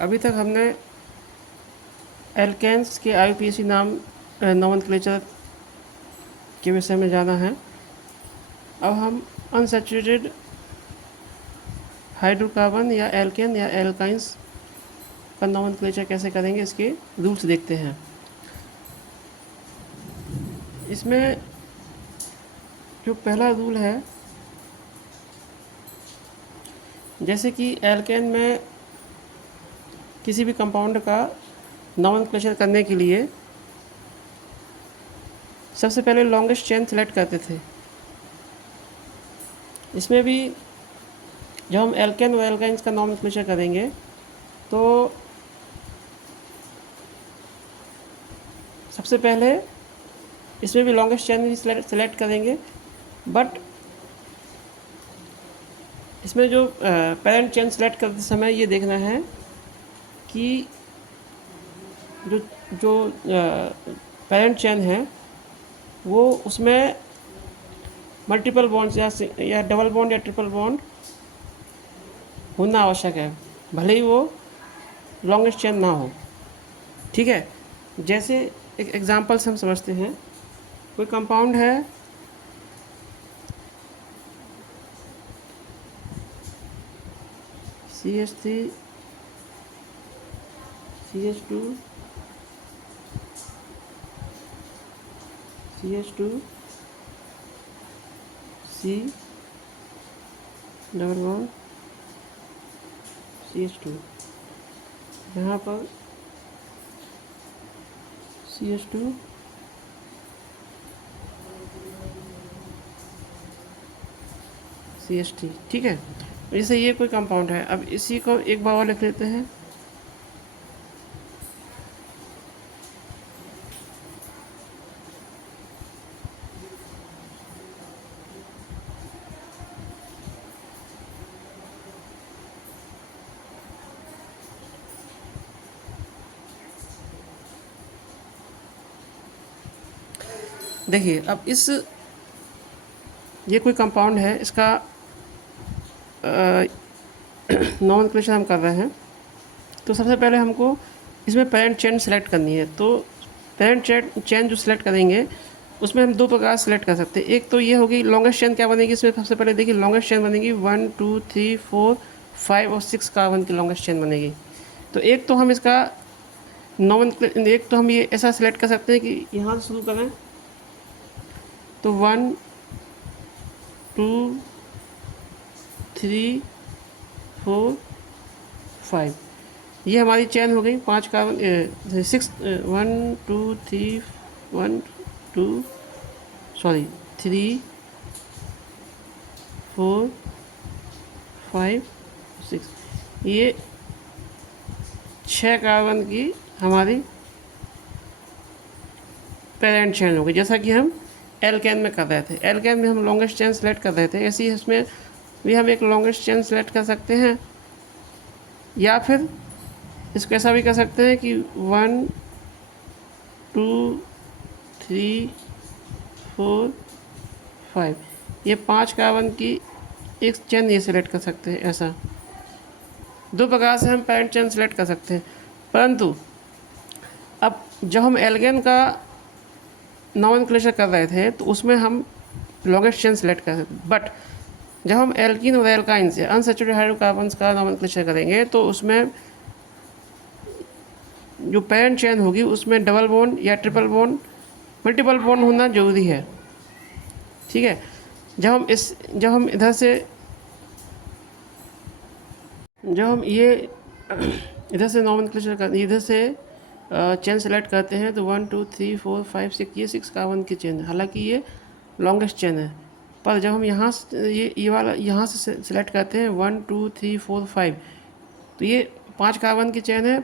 अभी तक हमने एल्केन्स के आईयूपीएसी नाम नोमेनक्लेचर के विषय में जाना है। अब हम अनसैचुरेटेड हाइड्रोकार्बन या एल्केन या एल्काइंस का नोमेनक्लेचर कैसे करेंगे, इसके रूल्स देखते हैं। इसमें जो पहला रूल है, जैसे कि एल्केन में किसी भी कंपाउंड का नोमेनक्लेचर करने के लिए सबसे पहले लॉन्गेस्ट चेन सेलेक्ट करते थे। इसमें भी जब हम एल्केन और एल्काइंस का नोमेनक्लेचर करेंगे तो सबसे पहले इसमें भी लॉन्गेस्ट चेन ही सेलेक्ट करेंगे, बट इसमें जो पेरेंट चेन सेलेक्ट करते समय ये देखना है कि जो जो पेरेंट चेन है वो उसमें मल्टीपल बॉन्ड्स या डबल बॉन्ड या ट्रिपल बॉन्ड होना आवश्यक है, भले ही वो लॉन्गेस्ट चेन ना हो। ठीक है, जैसे एक एग्जांपल से हम समझते हैं। कोई कंपाउंड है CH3 CH2 CH2 C double bond CH2, यहाँ पर CH2 CH3। ठीक है, जैसे ये कोई कंपाउंड है। अब इसी को एक बार और लिख लेते हैं। देखिए, अब ये कोई कंपाउंड है, इसका नोमेनक्लेचर हम कर रहे हैं। तो सबसे पहले हमको इसमें पेरेंट चेन सेलेक्ट करनी है। तो पेरेंट चेन जो सेलेक्ट करेंगे उसमें हम दो प्रकार सेलेक्ट कर सकते हैं। एक तो ये होगी लॉन्गेस्ट चेन क्या बनेगी, इसमें सबसे पहले देखिए लॉन्गेस्ट चेन बनेगी 1 2 3 4 5 और 6 कार्बन की लॉन्गेस्ट चेन बनेगी। तो एक तो हम इसका एक तो हम ये ऐसा सेलेक्ट कर सकते हैं कि यहाँ से शुरू करें तो 1 2 3 4 5, ये हमारी चेन हो गई 5 कार्बन 6 1 2 3 1 2 3 4 5 6, ये 6 कार्बन की हमारी पेरेंट चेन हो गई, जैसा कि हम एल्केन में कर रहे थे। एल्केन में हम लॉन्गेस्ट चेन सेलेक्ट कर रहे थे, ऐसे ही इसमें भी हम एक लॉन्गेस्ट चेन सेलेक्ट कर सकते हैं, या फिर इसको ऐसा भी कर सकते हैं कि 1 2 3 4 5, ये 5 कार्बन की एक चेन ये सेलेक्ट कर सकते हैं। ऐसा दो प्रकार से हम पेरेंट चेन सेलेक्ट कर सकते हैं। परंतु अब जब हम एल्केन का नोमेनक्लेचर कर रहे थे तो उसमें हम लॉन्गेस्ट चेन सेलेक्ट कर सकते, बट जब हम एल्कीन और एल्काइन से अनसैचुरेटेड हाइड्रोकार्बन्स का नोमेनक्लेचर करेंगे तो उसमें जो पेरेंट चेन होगी उसमें डबल बॉन्ड या ट्रिपल बॉन्ड, मल्टीपल बॉन्ड होना जरूरी है। ठीक है, जब हम इधर से जब हम ये इधर से नोमेनक्लेचर कर इधर से चेन सेलेक्ट करते हैं तो 1 2 3 4 5 6, ये 6 कार्बन की चेन है, हालांकि ये लॉन्गेस्ट चेन है। पर जब हम यहाँ से ये वाला यहाँ से सेलेक्ट करते हैं 1 2 3 4 5, तो ये 5 कार्बन की चेन है,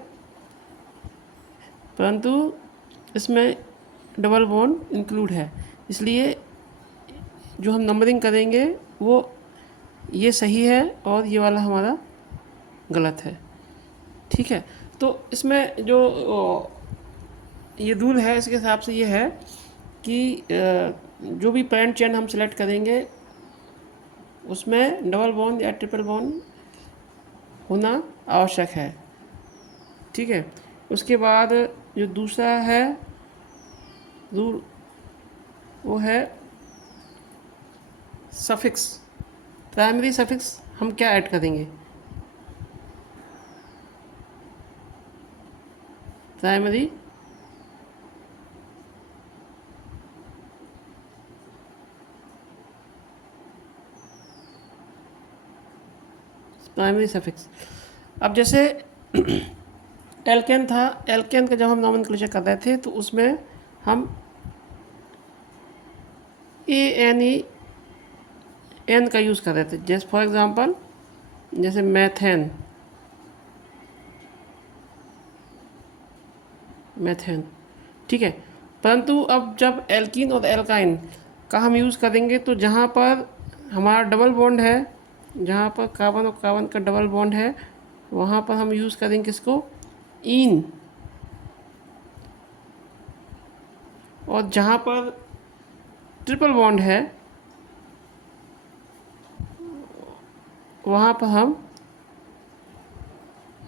परंतु इसमें डबल बॉन्ड इंक्लूड है, इसलिए जो हम नंबरिंग करेंगे वो ये सही है और ये वाला हमारा गलत है। ठीक है, तो इसमें जो ये रूल है इसके हिसाब से ये है कि जो भी पेरेंट चेन हम सेलेक्ट करेंगे उसमें डबल बॉन्ड या ट्रिपल बॉन्ड होना आवश्यक है। ठीक है। उसके बाद जो दूसरा है रूल वो है सफिक्स। प्राइमरी सफिक्स हम क्या ऐड करेंगे? Primary primary suffix. अब जैसे एल्केन था, एल्केन का जब हम नॉमेनक्लेचर कर रहे थे तो उसमें हम ANE एन का यूज़ कर रहे थे। जैसे फॉर एग्जांपल जैसे मैथेन, मैथेन, ठीक है। परंतु अब जब एल्कीन और एल्काइन का हम यूज़ करेंगे तो जहाँ पर हमारा डबल बॉन्ड है, जहाँ पर कार्बन और कार्बन का डबल बॉन्ड है, वहाँ पर हम यूज़ करेंगे किसको? ईन। और जहाँ पर ट्रिपल बॉन्ड है वहाँ पर हम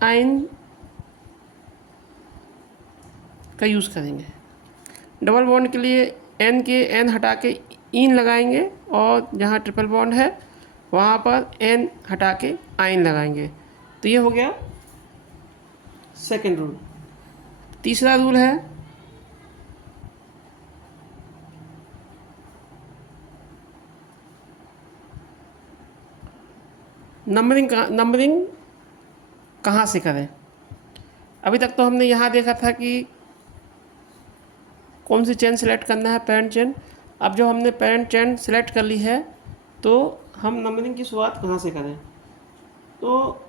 आइन का यूज़ करेंगे। डबल बॉन्ड के लिए एन के एन हटा के इन लगाएंगे और जहाँ ट्रिपल बॉन्ड है वहाँ पर एन हटा के आइन लगाएंगे। तो ये हो गया सेकेंड रूल। तीसरा रूल है नंबरिंग कहाँ से करें? अभी तक तो हमने यहाँ देखा था कि कौन सी चेन सेलेक्ट करना है, पेरेंट चेन। अब जो हमने पेरेंट चेन सेलेक्ट कर ली है तो हम नंबरिंग की शुरुआत कहाँ से करें? तो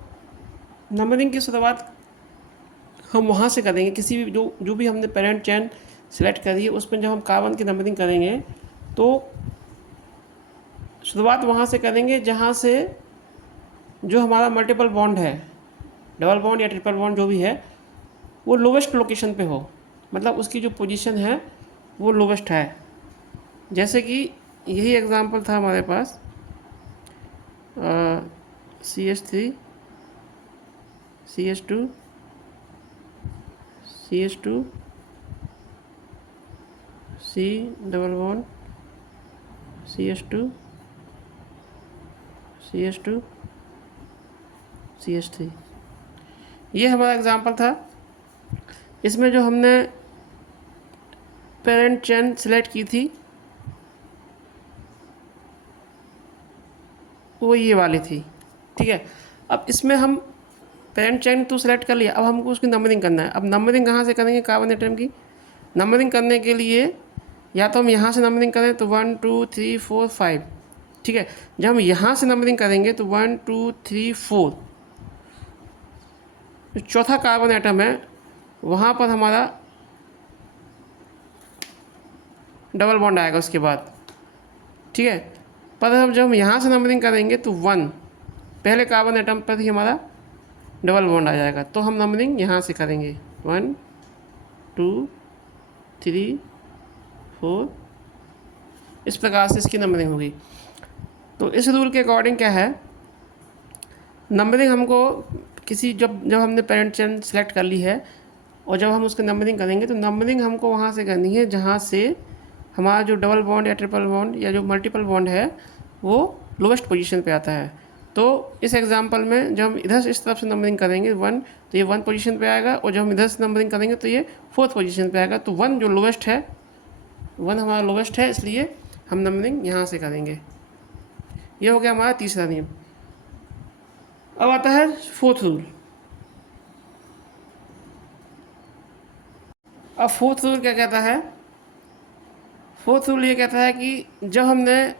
नंबरिंग की शुरुआत हम वहाँ से करेंगे, किसी भी जो भी हमने पेरेंट चेन सेलेक्ट करी है उसमें जब हम कार्बन की नंबरिंग करेंगे तो शुरुआत वहाँ से करेंगे जहाँ से जो हमारा मल्टीपल बॉन्ड है, डबल बॉन्ड या ट्रिपल बॉन्ड जो भी है, वो लोवेस्ट लोकेशन पे हो, मतलब उसकी जो पोजीशन है वो लोवेस्ट है। जैसे कि यही एग्जांपल था हमारे पास CH3 CH2 CH2 C double bond CH2 CH2 CH3, ये हमारा एग्जांपल था। इसमें जो हमने पेरेंट चेन सेलेक्ट की थी वो ये वाली थी, ठीक है। अब इसमें हम पेरेंट चेन तो सेलेक्ट कर लिया, अब हमको उसकी नंबरिंग करना है। अब नंबरिंग कहाँ से करेंगे? कार्बन एटम की नंबरिंग करने के लिए या तो हम यहाँ से नंबरिंग करें तो 1 2 3 4 5, ठीक है। जब हम यहाँ से नंबरिंग करेंगे तो 1 2 3 4, जो चौथा कार्बन एटम है वहाँ पर हमारा डबल बॉन्ड आएगा उसके बाद, ठीक है। पर अब जब हम यहाँ से नंबरिंग करेंगे तो 1 पहले कार्बन एटम पर ही हमारा डबल बॉन्ड आ जाएगा। तो हम नंबरिंग यहाँ से करेंगे 1 2 3 4, इस प्रकार से इसकी नंबरिंग होगी। तो इस रूल के अकॉर्डिंग क्या है, नंबरिंग हमको किसी जब हमने पेरेंट चेन सेलेक्ट कर ली है और जब हम उसकी नंबरिंग करेंगे तो नंबरिंग हमको वहाँ से करनी है जहाँ से हमारा जो डबल बॉन्ड या ट्रिपल बॉन्ड या जो मल्टीपल बॉन्ड है वो लोवेस्ट पोजीशन पे आता है। तो इस एग्जांपल में जब हम इधर से इस तरफ से नंबरिंग करेंगे 1 तो ये 1 पोजीशन पे आएगा, और जब हम इधर से नंबरिंग करेंगे तो ये 4th पोजीशन पे आएगा। तो 1 जो लोवेस्ट है, 1 हमारा लोवेस्ट है, इसलिए हम नंबरिंग यहाँ से करेंगे। ये हो गया हमारा तीसरा नियम। अब आता है 4th रूल। अब 4th रूल क्या कहता है? 4th रूल ये कहता है कि जब हमने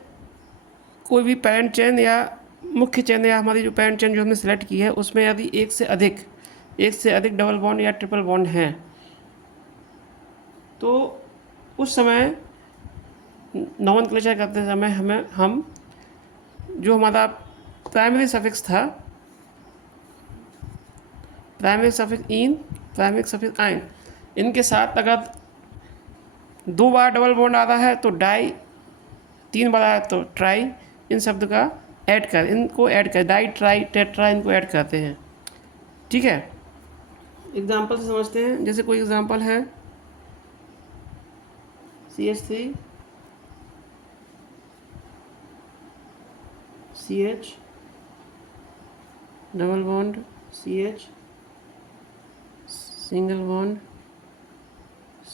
कोई भी पेरेंट चेन या मुख्य चेन या हमारी जो पेरेंट चेन जो हमने सेलेक्ट की है उसमें यदि एक से अधिक डबल बॉन्ड या ट्रिपल बॉन्ड हैं तो उस समय नॉमेनक्लेचर करते समय हम जो हमारा प्राइमरी सफिक्स था, प्राइमरी सफिक्स इन, प्राइमरी सफिक्स आइन, इनके साथ अगर 2 बार डबल बॉन्ड आ रहा है तो डाई, 3 बार आया तो ट्राई, इन शब्द का इनको ऐड कर डाई ट्राई टेट्रा इनको ऐड करते हैं, ठीक है। एग्जाम्पल से समझते हैं। जैसे कोई एग्जाम्पल है CH3 CH double bond CH single bond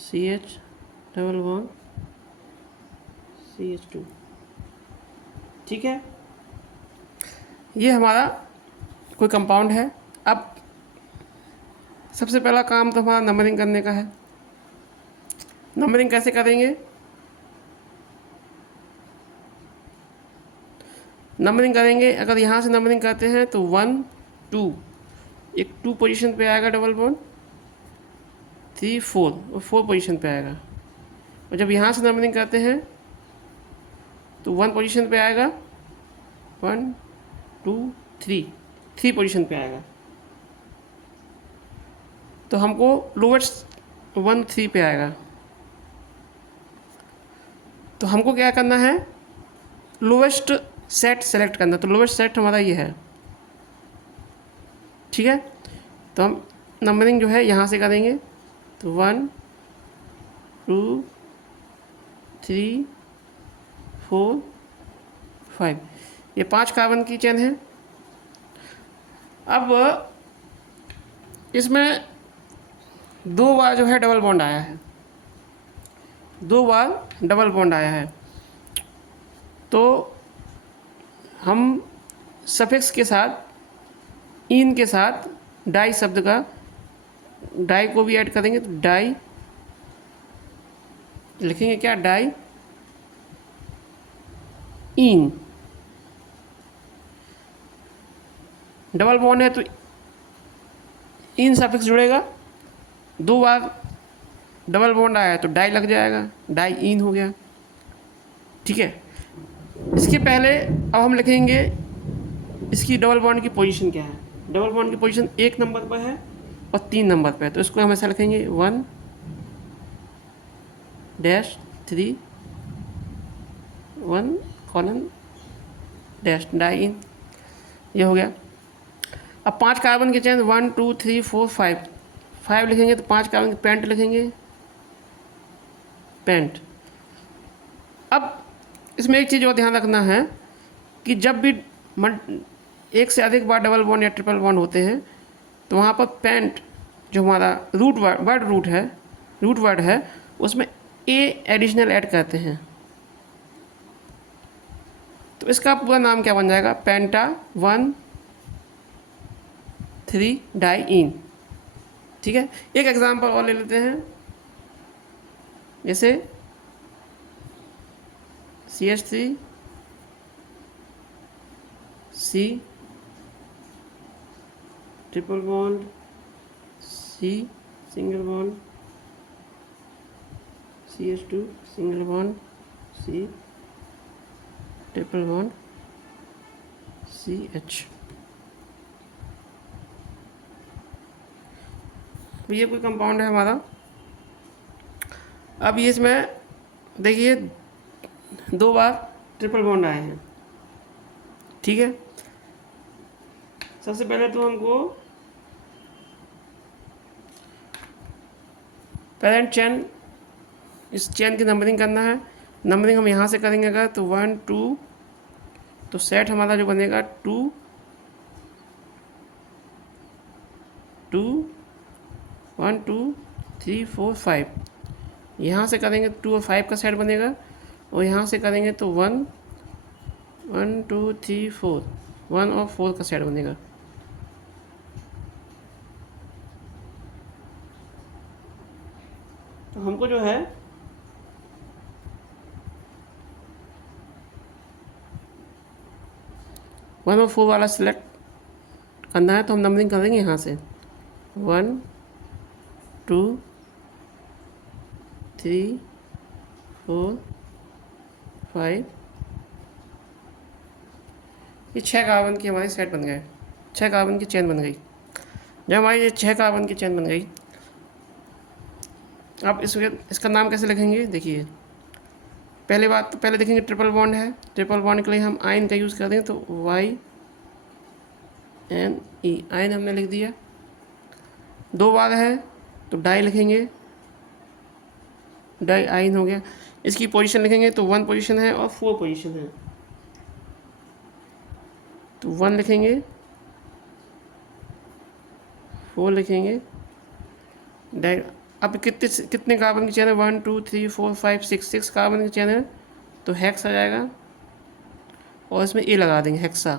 CH double bond CH2। ठीक है, ये हमारा कोई कंपाउंड है। अब सबसे पहला काम तो हमारा नंबरिंग करने का है। नंबरिंग कैसे करेंगे? नंबरिंग करेंगे, अगर यहाँ से नंबरिंग करते हैं तो 1 2, एक 2 पोजीशन पे आएगा डबल बॉन्ड, 3 4 और 4 पोजीशन पे आएगा। और जब यहाँ से नंबरिंग करते हैं तो 1 पोजीशन पे आएगा, 1 2 3 पोजीशन पे आएगा। तो हमको लोवेस्ट 1 3 पे आएगा। तो हमको क्या करना है? लोवेस्ट सेट सेलेक्ट करना। तो लोवेस्ट सेट हमारा ये है। ठीक है, तो हम नंबरिंग जो है यहाँ से करेंगे। तो 1 2 3 4 5, ये 5 कार्बन की चेन है। अब इसमें 2 बार जो है डबल बॉन्ड आया है, 2 बार डबल बॉन्ड आया है। तो हम सफिक्स के साथ इन के साथ डाई शब्द का डाई को भी ऐड करेंगे। तो डाई लिखेंगे क्या? डाई इन। डबल बॉन्ड है तो इन सफिक्स जुड़ेगा। 2 बार डबल बॉन्ड आया है तो डाई लग जाएगा, डाई इन हो गया। ठीक है, इसके पहले अब हम लिखेंगे इसकी डबल बॉन्ड की पोजीशन क्या है। डबल बॉन्ड की पोजीशन 1 नंबर पर है और 3 नंबर पर है। तो इसको हम ऐसा लिखेंगे 1 डैश 3 1 कॉलन डैश डाई इन, ये हो गया। अब 5 कार्बन के चेन 1 2 3 4 5 लिखेंगे तो 5 कार्बन की पेंट लिखेंगे, पेंट। अब इसमें एक चीज़ और ध्यान रखना है कि जब भी एक से अधिक बार डबल बॉन्ड या ट्रिपल बॉन्ड होते हैं तो वहाँ पर पेंट जो हमारा रूट वर्ड है उसमें ए एडिशनल ऐड करते हैं। तो इसका पूरा नाम क्या बन जाएगा? पेंटा 1 3 डाई इन। ठीक है, एक एग्जांपल और ले लेते हैं। जैसे CH3 C triple bond C single bond CH2 single bond C triple bond CH। ये कोई कंपाउंड है हमारा। अब ये इसमें देखिए 2 बार ट्रिपल बॉन्ड आए हैं। ठीक है, सबसे पहले तो हमको पेरेंट चेन, इस चेन की नंबरिंग करना है। नंबरिंग हम यहाँ से करेंगे अगर तो 1 2, तो सेट हमारा जो बनेगा 2 2 1 2 3 4 5। यहाँ से करेंगे 2 और 5 का सेट बनेगा, और यहाँ से करेंगे तो 1 1 2 3 4, 1 और 4 का सेट बनेगा। तो हमको जो है वन और 4 वाला सिलेक्ट करना है। तो हम नंबरिंग करेंगे यहाँ से 1 2 3 4 5। ये 6 कार्बन की हमारी सेट बन गए, 6 कार्बन की चेन बन गई। जब हमारी ये 6 कार्बन की चेन बन गई, अब इसका नाम कैसे लिखेंगे? देखिए, पहले बात तो पहले देखेंगे ट्रिपल बॉन्ड है। ट्रिपल बॉन्ड के लिए हम आयन का यूज़ कर दें तो YNE आयन हमने लिख दिया। 2 बार है तो डाई लिखेंगे, डाई आइन हो गया। इसकी पोजीशन लिखेंगे तो 1 पोजीशन है और 4 पोजीशन है, तो 1 लिखेंगे, 4 लिखेंगे, डाई। अब कितने कार्बन की चेन है? 1 2 3 4 5 6 कार्बन की चेन है, तो हेक्स आ जाएगा और इसमें ए लगा देंगे, हेक्सा।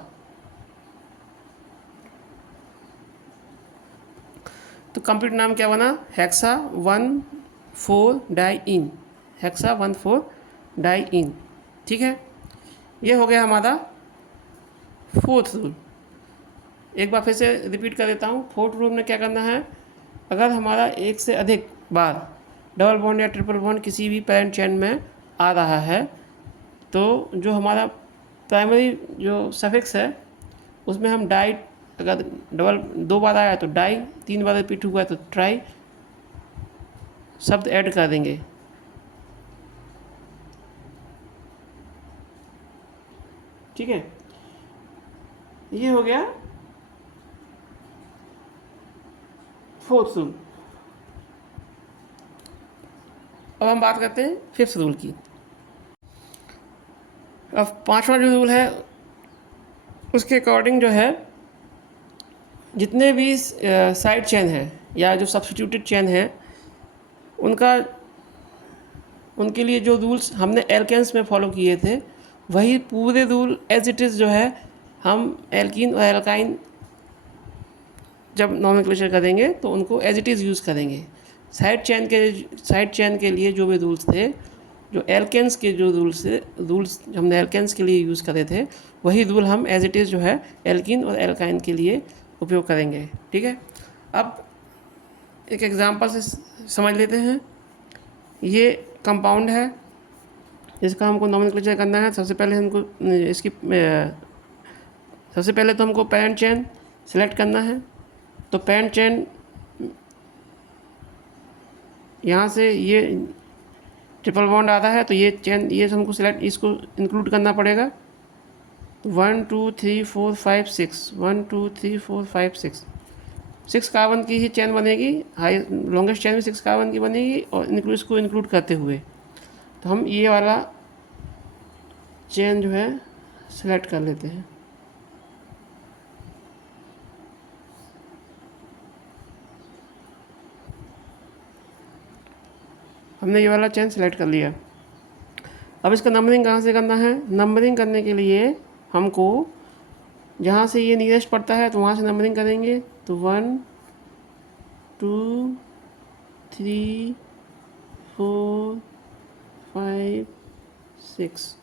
तो कंप्लीट नाम क्या बना? Hexa 1,4 diene, hexa 1,4 diene. ठीक है, ये हो गया हमारा फोर्थ रूल। एक बार फिर से रिपीट कर देता हूँ। फोर्थ रूल में क्या करना है? अगर हमारा एक से अधिक बार डबल बॉन्ड या ट्रिपल बॉन्ड किसी भी पैरेंट चेन में आ रहा है, तो जो हमारा प्राइमरी जो सफिक्स है उसमें हम डाई, अगर डबल 2 बार आया तो डाई, 3 बार रिपीट हुआ तो ट्राई शब्द ऐड कर देंगे। ठीक है, ये हो गया फोर्थ रूल। अब हम बात करते हैं फिफ्थ रूल की। अब पांचवा जो रूल है उसके अकॉर्डिंग जो है, जितने भी साइड चेन है या जो सब्स्टिट्यूटेड चेन है उनके लिए जो रूल्स हमने एल्केन्स में फॉलो किए थे, वही पूरे रूल एज इट इज़ जो है हम एल्कीन और एल्काइन जब नॉमेनक्लेचर करेंगे तो उनको एज इट इज़ यूज़ करेंगे। साइड चेन के लिए जो भी रूल्स थे, जो एल्केन्स के जो रूल्स हमने एल्केन्स के लिए यूज़ करे थे, वही रूल हम एज इट इज़ जो है एल्कीन और एल्काइन के लिए उपयोग करेंगे। ठीक है, अब एक एग्जांपल से समझ लेते हैं। ये कंपाउंड है जिसका हमको नॉमेनक्लेचर करना है। सबसे पहले तो हमको पैरेंट चेन सेलेक्ट करना है। तो पैरेंट चेन यहाँ से ये ट्रिपल बॉन्ड आता है, तो ये हमको इसको इंक्लूड करना पड़ेगा। 1 2 3 4 5 6 1 2 3 4 5 6 कार्बन की ही चेन बनेगी। हाई लॉन्गेस्ट चेन में 6 कार्बन की बनेगी और इसको इंक्लूड करते हुए तो हम ये वाला चेन जो है सेलेक्ट कर लेते हैं। हमने ये वाला चेन सेलेक्ट कर लिया। अब इसका नंबरिंग कहाँ से करना है? नंबरिंग करने के लिए हमको जहाँ से ये नियरेस्ट पड़ता है तो वहाँ से नंबरिंग करेंगे। तो 1 2 3 4 5 6।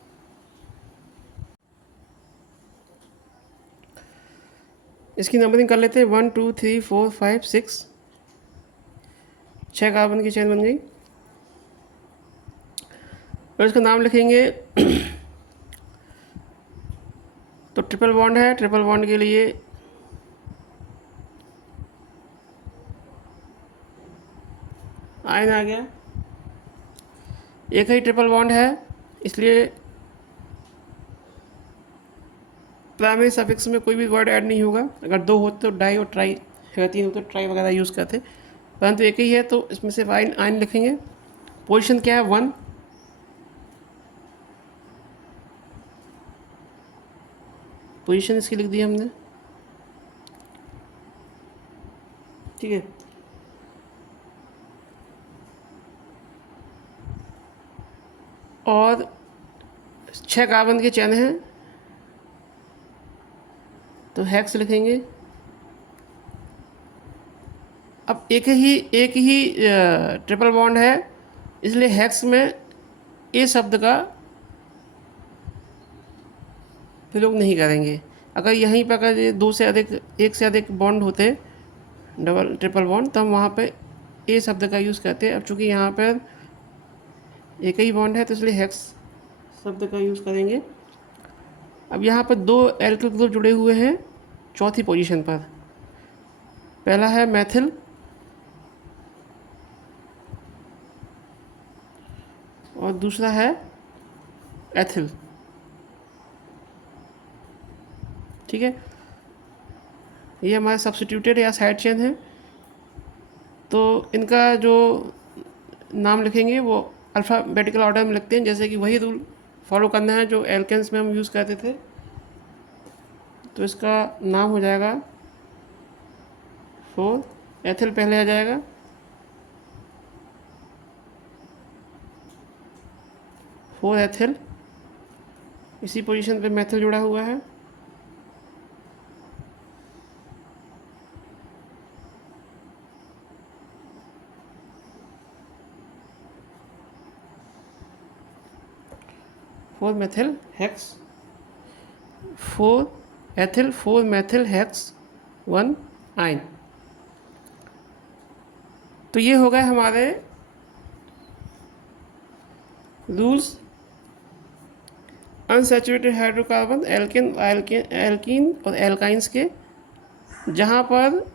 इसकी नंबरिंग कर लेते हैं। 1 2 3 4 5 6, 6 कार्बन की चेन बन गई। और इसका नाम लिखेंगे। तो ट्रिपल बॉन्ड है, ट्रिपल बॉन्ड के लिए आयन आ गया। एक ही ट्रिपल बॉन्ड है इसलिए प्राइमरी सफिक्स में कोई भी वर्ड ऐड नहीं होगा। अगर 2 होते तो डाई और ट्राई, अगर 3 होते तो ट्राई वगैरह यूज़ करते, परंतु एक ही है तो इसमें सिर्फ आयन लिखेंगे। पोजीशन क्या है? 1। पोजीशन इसकी लिख दी हमने। ठीक है, और 6 कार्बन के चेन हैं तो हेक्स लिखेंगे। अब एक ही ट्रिपल बॉन्ड है इसलिए हेक्स में ए शब्द का प्रयोग नहीं करेंगे। अगर यहीं पर अगर ये एक से अधिक बॉन्ड होते, डबल ट्रिपल बॉन्ड, तो हम वहाँ पे ए शब्द का यूज़ करते। अब चूँकि यहाँ पर एक ही बॉन्ड है तो इसलिए हेक्स शब्द का यूज़ करेंगे। अब यहाँ पर 2 एल्किल ग्रुप जुड़े हुए हैं चौथी पोजीशन पर। पहला है मैथिल और दूसरा है एथिल। ठीक है, ये हमारा सब्स्टिट्यूटेड या साइड चेन है। तो इनका जो नाम लिखेंगे वो अल्फ़ाबेटिकल ऑर्डर में लिखते हैं, जैसे कि वही रूल फॉलो करना है जो एल्केन्स में हम यूज़ करते थे। तो इसका नाम हो जाएगा 4 एथिल पहले आ जाएगा, फोर एथिल, इसी पोजीशन पे मेथिल जुड़ा हुआ है। Four methyl hex, four ethyl, four methyl hex 1 आइन। तो ये हो गए हमारे रूल्स अनसैचुरेटेड हाइड्रोकार्बन, एल्कीन और एल्काइंस के, जहाँ पर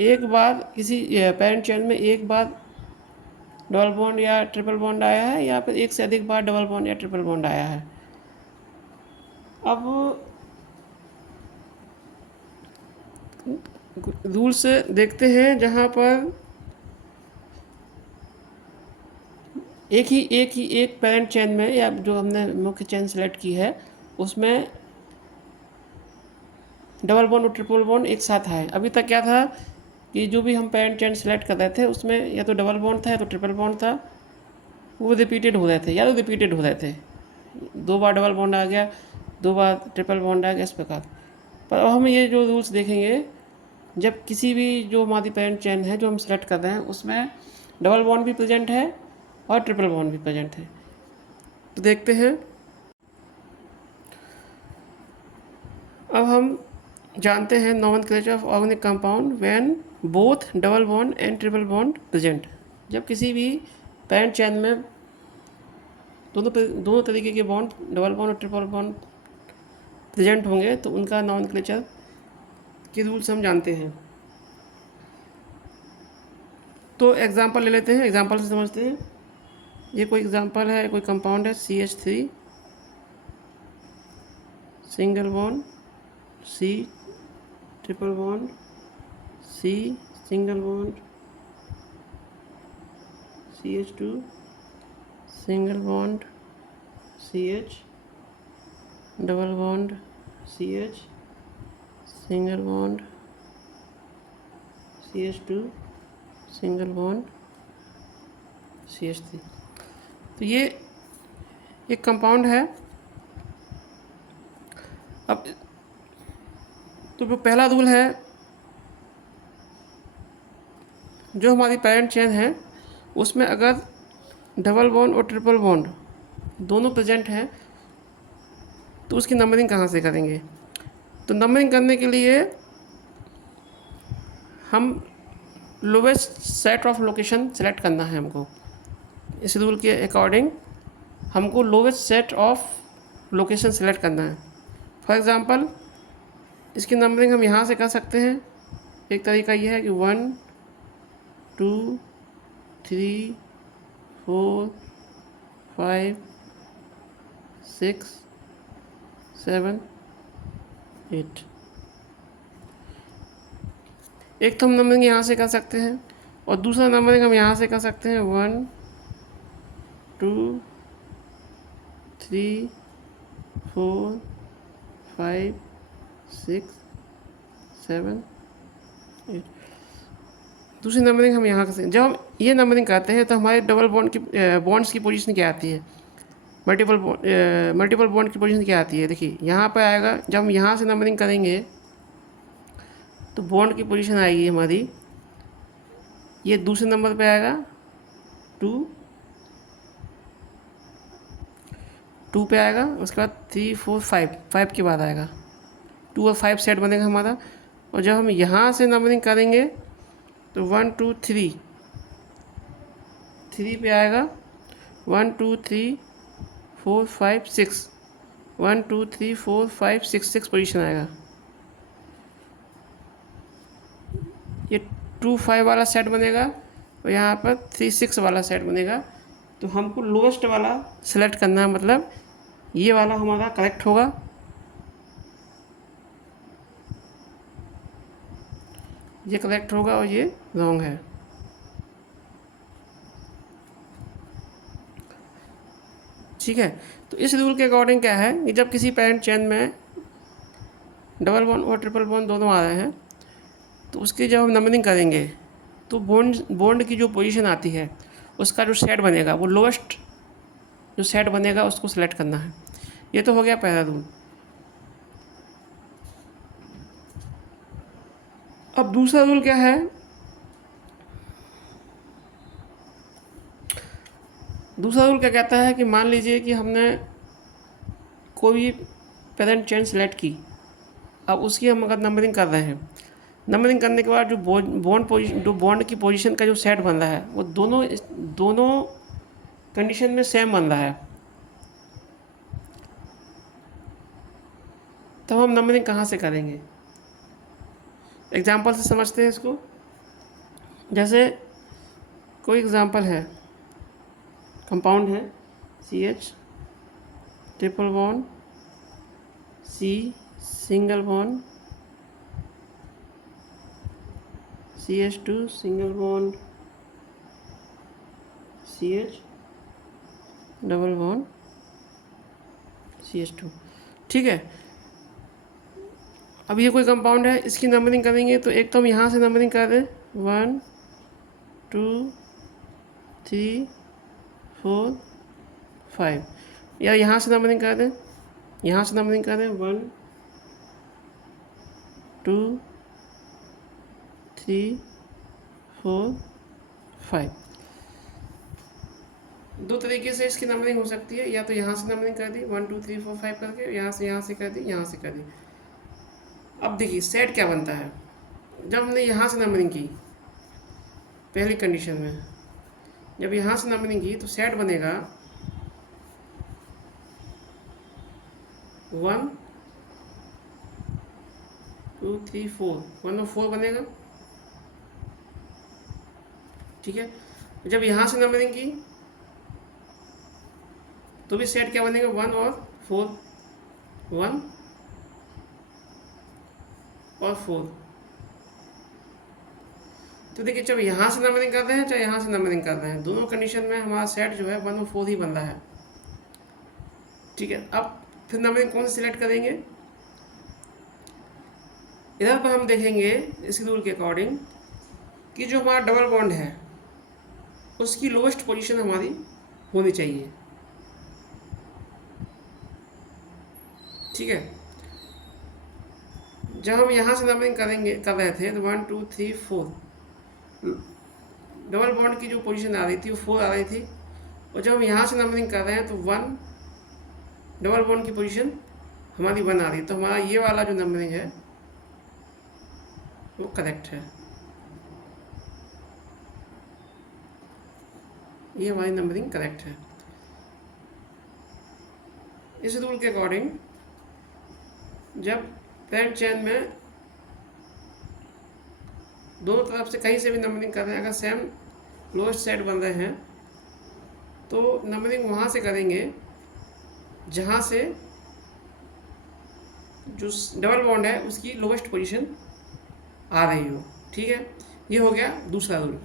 एक बार किसी पेरेंट चेन में एक बार डबल बॉन्ड या ट्रिपल बॉन्ड आया है, या फिर एक से अधिक बार डबल बॉन्ड या ट्रिपल बॉन्ड आया है। अब रूल्स देखते हैं जहाँ पर एक पेरेंट चेन में, या जो हमने मुख्य चेन सेलेक्ट की है उसमें डबल बॉन्ड और ट्रिपल बॉन्ड एक साथ आए। अभी तक क्या था कि जो भी हम पेरेंट चेन सेलेक्ट कर रहे थे उसमें या तो डबल बॉन्ड था या तो ट्रिपल बॉन्ड था, वो रिपीटेड हो रहे थे, या तो रिपीटेड हो रहे थे, 2 बार डबल बॉन्ड आ गया, 2 बार ट्रिपल बॉन्ड आ गया, इस प्रकार। पर अब हम ये जो रूल्स देखेंगे, जब किसी भी जो हमारी पेरेंट चेन है जो हम सेलेक्ट कर रहे हैं उसमें डबल बॉन्ड भी प्रेजेंट है और ट्रिपल बॉन्ड भी प्रेजेंट है। तो देखते हैं। अब हम जानते हैं nomenclature of organic compound when both double bond and triple bond present. जब किसी भी पेरेंट चेन में दोनों तरीके के बॉन्ड, डबल बॉन्ड और ट्रिपल बॉन्ड प्रेजेंट होंगे तो उनका नोमेनक्लेचर के रूल्स हम जानते हैं। तो एग्जांपल ले लेते हैं, एग्जांपल से समझते हैं। ये कोई एग्जांपल है, कोई कंपाउंड है CH3 single bond, C triple bond, C single bond, CH2 single bond, CH double bond, CH single bond, CH2 single bond, CH3। तो ये एक कंपाउंड है। अब तो जो पहला रूल है, जो हमारी पेरेंट चेन है उसमें अगर डबल बॉन्ड और ट्रिपल बॉन्ड दोनों प्रेजेंट हैं तो उसकी नंबरिंग कहाँ से करेंगे? तो नंबरिंग करने के लिए हम lowest set of location select करना है हमको। इस रूल के अकॉर्डिंग हमको lowest set of location select करना है। फॉर एग्ज़ाम्पल इसकी नंबरिंग हम यहाँ से कर सकते हैं। एक तरीका ये है कि 1 2 3 4 5 6 7 8। एक तो हम नंबरिंग यहाँ से कर सकते हैं और दूसरा नंबरिंग हम यहाँ से कर सकते हैं 1 2 3 4 5 6 7 8। दूसरी नंबरिंग हम यहाँ से, जब हम ये नंबरिंग करते हैं तो हमारे डबल बॉन्ड की बॉन्ड्स की पोजीशन क्या आती है, मल्टीपल बॉन्ड की पोजीशन क्या आती है। देखिए यहाँ पर आएगा, जब हम यहाँ से नंबरिंग करेंगे तो बॉन्ड की पोजीशन आएगी हमारी, ये दूसरे नंबर पे आएगा 2 पे आएगा, उसके बाद 3 4 5 के बाद आएगा 2 और 5 सेट बनेगा हमारा। और जब हम यहाँ से नंबरिंग करेंगे तो 1 2 3 पे आएगा 1 2 3 4 5 6, 1 2 3 4 5 6 पोजीशन आएगा। ये 2 5 वाला सेट बनेगा और यहाँ पर 3 6 वाला सेट बनेगा। तो हमको लोएस्ट वाला सेलेक्ट करना है, मतलब ये वाला हमारा करेक्ट होगा। ये करेक्ट होगा और ये रॉन्ग है। ठीक है, तो इस रूल के अकॉर्डिंग क्या है कि जब किसी पैरेंट चेन में डबल बॉन्ड और ट्रिपल बॉन्ड दोनों आ रहे हैं तो उसकी जब हम नंबरिंग करेंगे तो बॉन्ड बॉन्ड की जो पोजीशन आती है उसका जो सेट बनेगा वो लोएस्ट जो सेट बनेगा उसको सेलेक्ट करना है। ये तो हो गया पहला रूल। अब दूसरा रूल क्या है, दूसरा रूल क्या कहता है कि मान लीजिए कि हमने कोई भी पेरेंट चेन सेलेक्ट की, अब उसकी हम अगर नंबरिंग कर रहे हैं, नंबरिंग करने के बाद जो बॉन्ड पोजीशन जो बॉन्ड की पोजीशन का जो सेट बन रहा है वो दोनों दोनों कंडीशन में सेम बन रहा है, तब हम नंबरिंग कहाँ से करेंगे। एग्जांपल से समझते हैं इसको। जैसे कोई एग्जांपल है, कंपाउंड है CH triple bond C single bond CH2 single bond CH double bond CH2। ठीक है, अब ये कोई कंपाउंड है, इसकी नंबरिंग करेंगे तो एक तो हम यहाँ से नंबरिंग कर दें 1 2 3 4 5, या यहाँ से नंबरिंग कर दें, यहाँ से नंबरिंग कर दें 1 2 3 4 5। दो तरीके से इसकी नंबरिंग हो सकती है, या तो यहाँ से नंबरिंग कर दी 1 2 3 4 5 करके, यहाँ से कर दी, यहाँ से कर दी। अब देखिए सेट क्या बनता है, जब हमने यहाँ से नंबरिंग की पहली कंडीशन में, जब यहाँ से नंबरिंग की तो सेट बनेगा 1 2 3 4, 1 और 4 बनेगा। ठीक है, जब यहाँ से नंबरिंग की तो भी सेट क्या बनेगा 1 और 4, 1 और 4। तो देखिए जब यहाँ से नंबरिंग कर रहे हैं चाहे यहाँ से नंबरिंग कर रहे हैं, दोनों कंडीशन में हमारा सेट जो है 1 और 4 ही बन रहा है। ठीक है, अब फिर नंबरिंग कौन सी सिलेक्ट करेंगे, इधर पर हम देखेंगे इस रूल के अकॉर्डिंग कि जो हमारा डबल बॉन्ड है उसकी लोएस्ट पोजीशन हमारी होनी चाहिए। ठीक है, जब हम यहाँ से नंबरिंग कर रहे थे तो 1 2 3 4 डबल बॉन्ड की जो पोजीशन आ रही थी वो 4 आ रही थी, और जब हम यहाँ से नंबरिंग कर रहे हैं तो 1 डबल बॉन्ड की पोजीशन हमारी 1 आ रही है, तो हमारा ये वाला जो नंबरिंग है वो करेक्ट है। ये हमारी नंबरिंग करेक्ट है। इस रूल के अकॉर्डिंग जब पेरेंट चेन में दोनों तरफ से कहीं से भी नंबरिंग कर रहे हैं, अगर सेम लोएस्ट सेट बन रहे हैं तो नंबरिंग वहाँ से करेंगे जहाँ से जो डबल बॉन्ड है उसकी लोएस्ट पोजीशन आ रही हो। ठीक है, ये हो गया दूसरा रूल।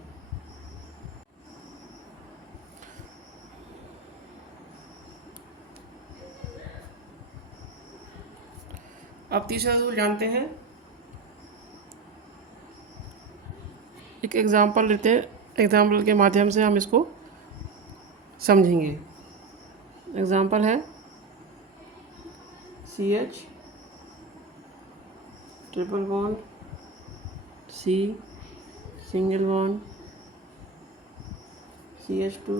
अब तीसरा रूल जानते हैं। एक एग्जांपल लेते हैं, एग्जांपल के माध्यम से हम इसको समझेंगे। एग्जांपल है CH triple bond C single bond CH2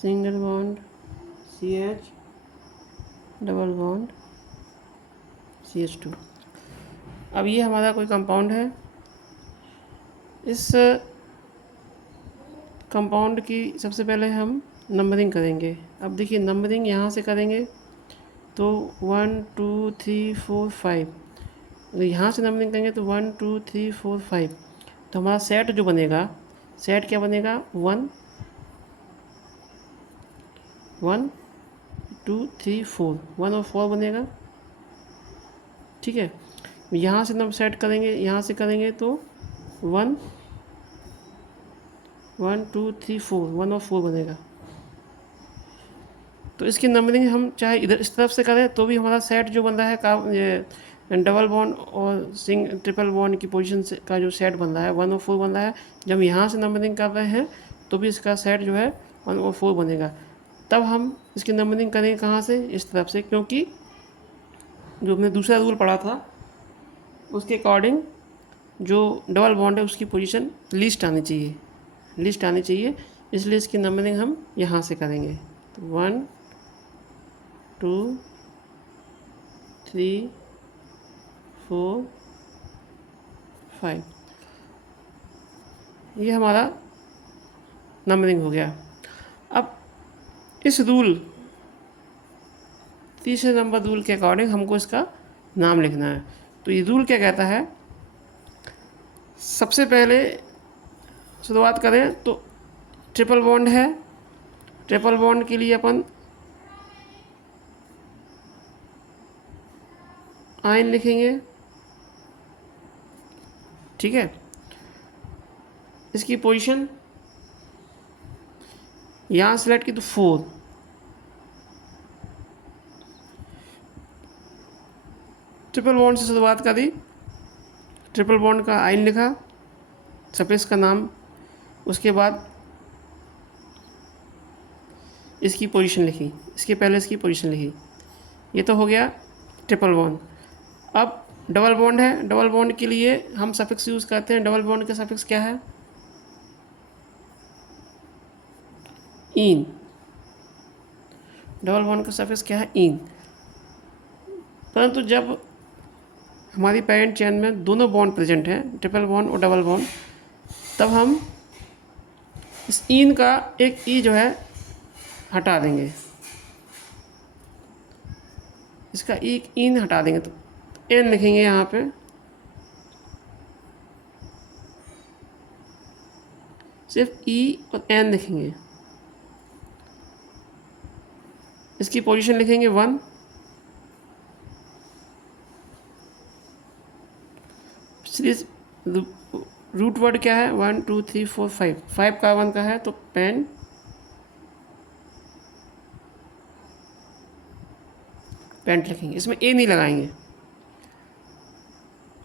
single bond CH double bond CH2। अब ये हमारा कोई कंपाउंड है, इस कंपाउंड की सबसे पहले हम नंबरिंग करेंगे। अब देखिए नंबरिंग यहाँ से करेंगे तो 1 2 3 4 5, अगर यहाँ से नंबरिंग करेंगे तो 1 2 3 4 5, तो हमारा सेट जो बनेगा, सेट क्या बनेगा 1 1 2 3 4, 1 और 4 बनेगा। ठीक है, यहाँ से हम सेट करेंगे, यहाँ से करेंगे तो 1 1 2 3 4, 1 और 4 बनेगा। तो इसकी नंबरिंग हम चाहे इधर इस तरफ से करें तो भी हमारा सेट जो बन रहा है का ये डबल बॉन्ड और ट्रिपल बॉन्ड की पोजीशन से का जो सेट बन रहा है 1 और 4 बन रहा है। जब हम यहाँ से नंबरिंग कर रहे हैं तो भी इसका सेट जो है 1 और 4 बनेगा। तब हम इसकी नंबरिंग करेंगे कहाँ से, इस तरफ से, क्योंकि जो हमने दूसरा रूल पढ़ा था उसके अकॉर्डिंग जो डबल बॉन्ड है उसकी पोजीशन लीस्ट आनी चाहिए, लिस्ट आनी चाहिए। इसलिए इसकी नंबरिंग हम यहाँ से करेंगे। तो 1 2 3 4 5, ये हमारा नंबरिंग हो गया। अब इस रूल, तीसरे नंबर रूल के अकॉर्डिंग हमको इसका नाम लिखना है। तो ये रूल क्या कहता है, सबसे पहले शुरुआत करें तो ट्रिपल बॉन्ड है, ट्रिपल बॉन्ड के लिए अपन आयन लिखेंगे, ठीक है। इसकी पोजीशन यहाँ सेलेक्ट की तो 4, ट्रिपल बॉन्ड से शुरुआत करी, ट्रिपल बॉन्ड का आयन लिखा, सफिक्स का नाम, उसके बाद इसकी पोजीशन लिखी, इसके पहले इसकी पोजीशन लिखी। ये तो हो गया ट्रिपल बॉन्ड। अब डबल बॉन्ड है, डबल बॉन्ड के लिए हम सफिक्स यूज़ करते हैं। डबल बॉन्ड का सफिक्स क्या है, इन। डबल बॉन्ड का सफिक्स क्या है, इन। परंतु जब हमारी पेरेंट चेन में दोनों बॉन्ड प्रेजेंट हैं, ट्रिपल बॉन्ड और डबल बॉन्ड, तब हम इस इन का एक ई जो है हटा देंगे, इसका एक इन हटा देंगे तो एन लिखेंगे यहाँ पे, सिर्फ ई और एन लिखेंगे। इसकी पोजीशन लिखेंगे 1, रूट वर्ड क्या है, 1 2 3 4 5, 5 कार्बन का है तो पेंट लिखेंगे, इसमें ए नहीं लगाएंगे,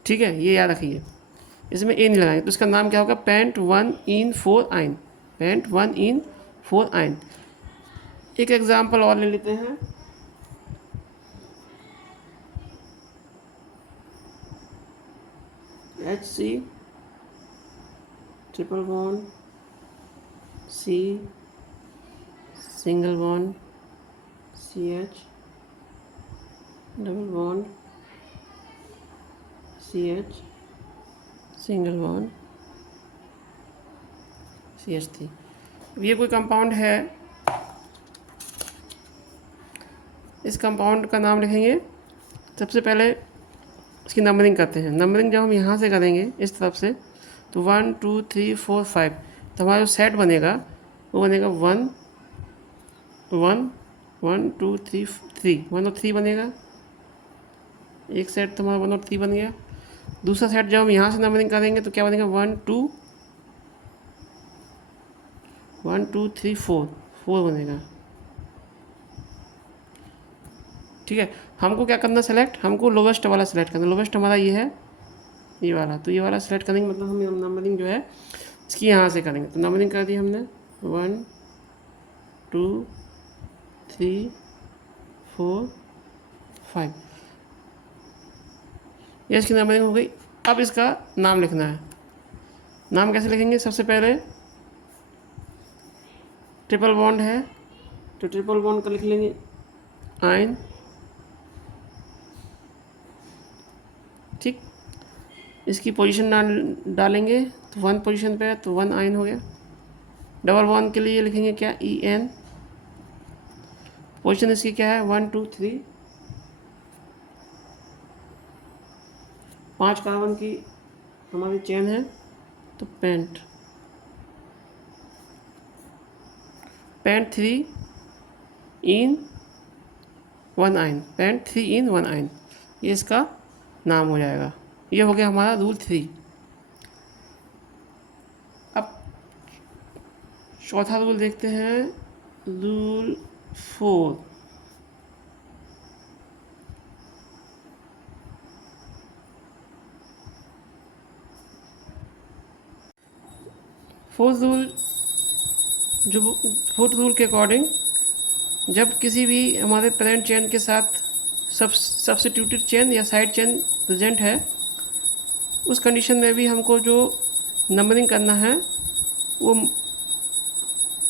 ठीक है, ये याद रखिए, इसमें ए नहीं लगाएंगे। तो इसका नाम क्या होगा, पेंट 1 इन 4 आयन, पेंट 1 इन 4 आयन। एक एग्जाम्पल और ले लेते हैं, HC triple bond C single bond CH double bond CH single bond CH3। ये कोई कंपाउंड है, इस कंपाउंड का नाम लिखेंगे। सबसे पहले इसकी नंबरिंग करते हैं। नंबरिंग जब हम यहाँ से करेंगे इस तरफ से तो 1 2 3 4 5, तो हमारा जो सेट बनेगा वो बनेगा 1 1 1 2 3 3, 1 और 3 बनेगा। एक सेट तो हमारा 1 और 3 बन गया। दूसरा सेट जब हम यहाँ से नंबरिंग करेंगे तो क्या बनेगा, 1 2 3 4 बनेगा, ठीक है। हमको क्या करना, सेलेक्ट, हमको लोवेस्ट वाला सेलेक्ट करना। लोवेस्ट हमारा ये है, ये वाला, तो ये वाला सेलेक्ट करेंगे, मतलब हम नंबरिंग जो है इसकी यहाँ से करेंगे। तो नंबरिंग कर दी हमने 1 2 3 4 5, ये इसकी नंबरिंग हो गई। अब इसका नाम लिखना है। नाम कैसे लिखेंगे, सबसे पहले ट्रिपल बॉन्ड है तो ट्रिपल बॉन्ड का लिख लेंगे आयन, ठीक। इसकी पोजीशन डालेंगे तो 1 पोजीशन पे है तो 1 आयन हो गया। डबल बॉन्ड के लिए लिखेंगे क्या, EN। पोजीशन इसकी क्या है, 1 2 3, 5 कार्बन की हमारी चेन है तो पेंट 3 इन 1 आयन, पेंट 3 इन 1 आयन, ये इसका नाम हो जाएगा। ये हो गया हमारा रूल 3। अब चौथा रूल देखते हैं, रूल 4। फोर्थ रूल, जो फोर्थ रूल के अकॉर्डिंग जब किसी भी हमारे पेरेंट चेन के साथ सब्स्टिट्यूटेड चेन या साइड चेन प्रेजेंट है, उस कंडीशन में भी हमको जो नंबरिंग करना है वो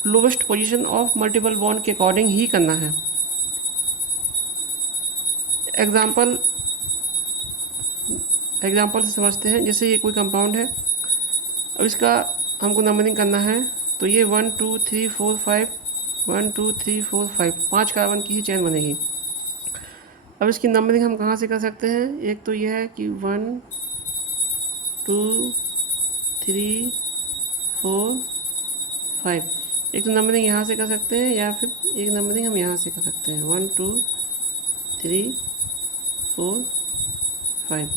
lowest position of multiple bond के अकॉर्डिंग ही करना है। एग्जांपल से समझते हैं। जैसे ये कोई कंपाउंड है, अब इसका हमको नंबरिंग करना है, तो ये 1 2 3 4 5 1 2 3 4 5 5 कार्बन की ही चेन बनेगी। अब इसकी नंबरिंग हम कहाँ से कर सकते हैं? एक तो यह है कि 1 2 3 4 5। एक तो नंबरिंग यहाँ से कर सकते हैं, या फिर एक नंबरिंग हम यहाँ से कर सकते हैं, 1 2 3 4 5।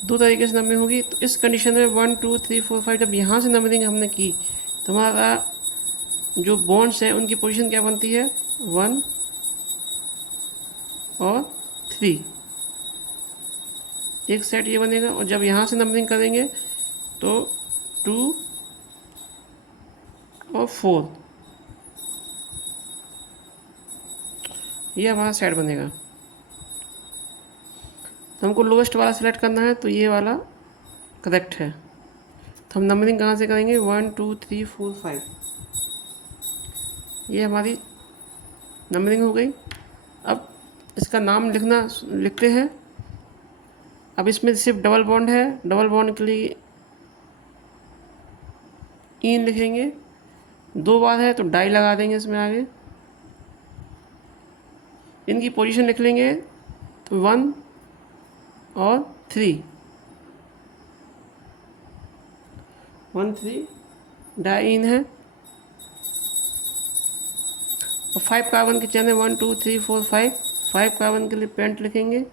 दो तरीके से नंबरिंग होगी। तो इस कंडीशन में 1 2 3 4 5 जब यहाँ से नंबरिंग हमने की, तो हमारा जो बॉन्ड्स हैं उनकी पोजीशन क्या बनती है? 1 और 3, एक सेट ये बनेगा। और जब यहाँ से नंबरिंग करेंगे तो 2 और 4, ये हमारा सेट बनेगा। तो हमको लोवेस्ट वाला सिलेक्ट करना है, तो ये वाला करेक्ट है। तो हम नंबरिंग कहाँ से करेंगे? 1 2 3 4 5, ये हमारी नंबरिंग हो गई। अब इसका नाम लिखते हैं। अब इसमें सिर्फ डबल बॉन्ड है, डबल बॉन्ड के लिए इन लिखेंगे। 2 बार है तो डाई लगा देंगे इसमें आगे। इनकी पोजीशन लिख लेंगे, तो 1 और 3, 1 3 डाई इन है। और 5 कार्बन की चेन है, 1 2 3 4 5। 5 कार्बन के लिए पेंट लिखेंगे।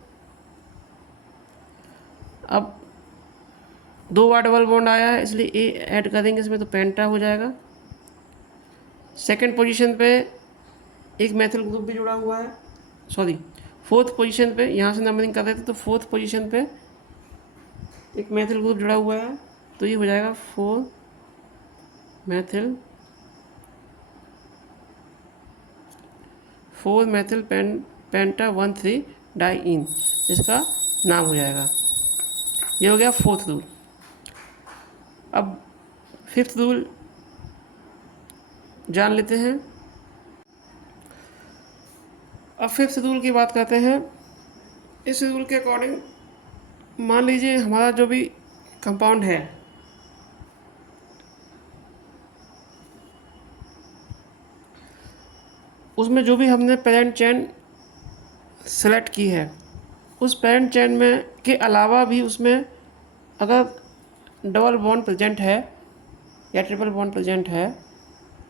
अब 2 बार डबल बॉन्ड आया है, इसलिए ए ऐड कर देंगे इसमें, तो पेंटा हो जाएगा। सेकंड पोजीशन पे एक मेथिल ग्रुप भी जुड़ा हुआ है, सॉरी फोर्थ पोजीशन पे, यहाँ से नंबरिंग कर रहे थे तो फोर्थ पोजीशन पे एक मेथिल ग्रुप जुड़ा हुआ है, तो ये हो जाएगा 4 मेथिल पेंटा 1 3 डाई इन, इसका नाम हो जाएगा। ये हो गया फोर्थ रूल। अब फिफ्थ रूल जान लेते हैं। अब फिफ्थ रूल की बात करते हैं। इस रूल के अकॉर्डिंग मान लीजिए हमारा जो भी कंपाउंड है, उसमें जो भी हमने पेरेंट चेन सेलेक्ट की है, उस पेरेंट चेन में के अलावा भी उसमें अगर डबल बॉन्ड प्रेजेंट है या ट्रिपल बॉन्ड प्रेजेंट है,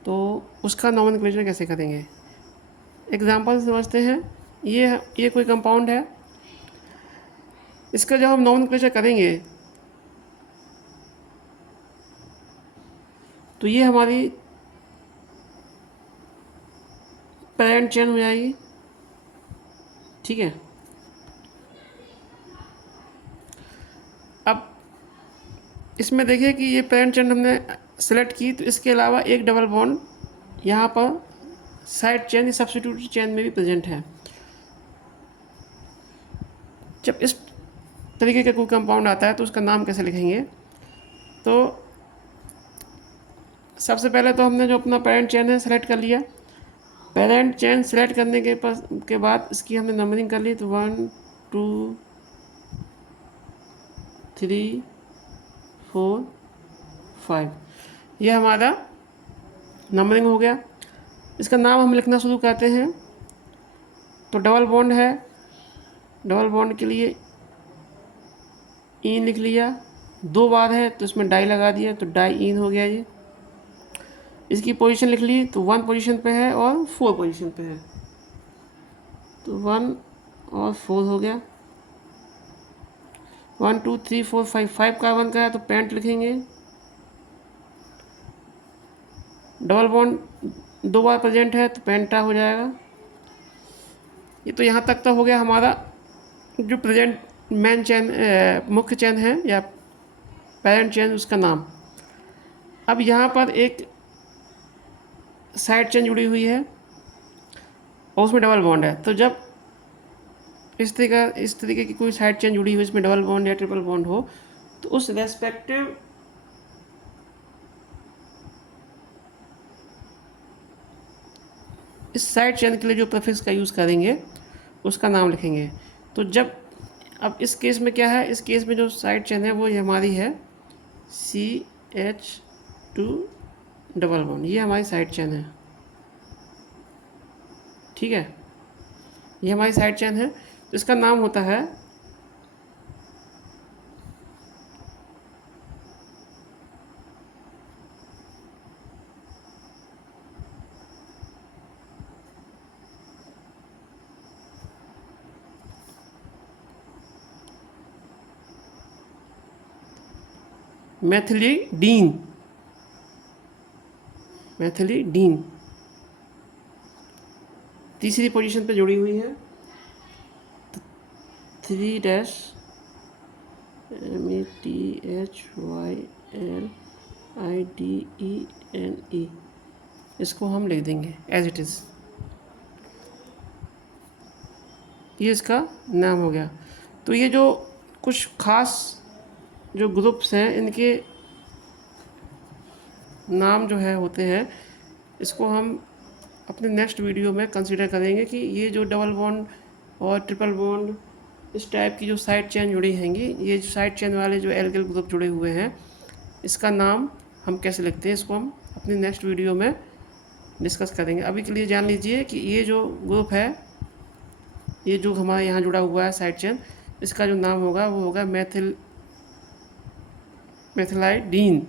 तो उसका नॉमेनक्लेचर कैसे करेंगे? एग्जांपल समझते हैं। ये कोई कंपाउंड है, इसका जब हम नॉमेनक्लेचर करेंगे तो ये हमारी पेरेंट चेन हो जाएगी, ठीक है। अब इसमें देखिए कि ये पेरेंट चेन हमने सेलेक्ट की, तो इसके अलावा एक डबल बॉन्ड यहाँ पर साइड चेन या सब्स्टिट्यूटेड चेन में भी प्रेजेंट है। जब इस तरीके का कोई कंपाउंड आता है तो उसका नाम कैसे लिखेंगे? तो सबसे पहले तो हमने जो अपना पेरेंट चेन है सेलेक्ट कर लिया। पेरेंट चेन सेलेक्ट करने के बाद इसकी हमने नंबरिंग कर ली, तो 1 2 3 4 5, ये हमारा नंबरिंग हो गया। इसका नाम हम लिखना शुरू करते हैं। तो डबल बॉन्ड है, डबल बॉन्ड के लिए इन लिख लिया। 2 बार है तो इसमें डाई लगा दिया, तो डाई इन हो गया ये। इसकी पोजीशन लिख ली, तो 1 पोजीशन पे है और 4 पोजीशन पे है, तो 1 और 4 हो गया। 1 2 3 4 5, 5 कार्बन का है तो पेंट लिखेंगे। डबल बॉन्ड 2 बार प्रेजेंट है तो पेंटा हो जाएगा। ये तो यहाँ तक तो हो गया हमारा जो प्रेजेंट मेन चेन, मुख्य चेन है या पेरेंट चेन, उसका नाम। अब यहाँ पर एक साइड चेन जुड़ी हुई है और उसमें डबल बॉन्ड है। तो जब इस तरीके की कोई साइड चेन जुड़ी हुई इसमें डबल बॉन्ड या ट्रिपल बॉन्ड हो तो उस रेस्पेक्टिव इस साइड चेन के लिए जो प्रीफिक्स का यूज़ करेंगे उसका नाम लिखेंगे। तो जब अब इस केस में क्या है, इस केस में जो साइड चेन है वो ये हमारी है CH2 डबल बॉन्ड, ये हमारी साइड चेन है। ठीक है, ये हमारी साइड चेन है। तो इसका नाम होता है मेथिलीडीन। मेथिलीडीन तीसरी पोजीशन पे जुड़ी हुई है 3-METHYLIDENE। इसको हम लिख देंगे एज इट इज़, ये इसका नाम हो गया। तो ये जो कुछ खास जो ग्रुप्स हैं इनके नाम जो है होते हैं, इसको हम अपने नेक्स्ट वीडियो में कंसीडर करेंगे कि ये जो डबल बॉन्ड और ट्रिपल बॉन्ड इस टाइप की जो साइड चेन जुड़ी हैंगी, ये जो साइड चेन वाले जो एल्किल ग्रुप जुड़े हुए हैं, इसका नाम हम कैसे लिखते हैं, इसको हम अपनी नेक्स्ट वीडियो में डिस्कस करेंगे। अभी के लिए जान लीजिए कि ये जो ग्रुप है, ये जो हमारे यहाँ जुड़ा हुआ है साइड चेन, इसका जो नाम होगा वो होगा मेथिलाइडीन,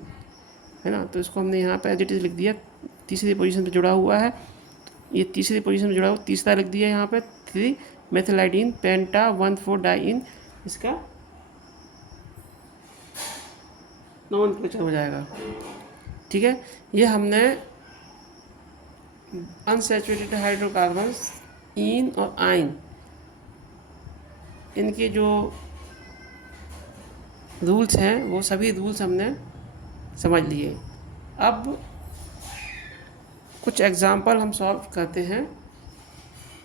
है ना। तो इसको हमने यहाँ पे एज इट इज़ लिख दिया। तीसरी पोजीशन पे जुड़ा हुआ है, ये तीसरी पोजीशन में जुड़ा हुआ, तीसरा लिख दिया यहाँ पे 3 मेथिलाइडीन पेंटा 1,4 डाइइन, इसका नोमेनक्लेचर हो जाएगा। ठीक है, ये हमने अनसैचुरेटेड हाइड्रोकार्बन्स इन और आइन, इनके जो रूल्स हैं वो सभी रूल्स हमने समझ लिए। अब कुछ एग्जाम्पल हम सॉल्व करते हैं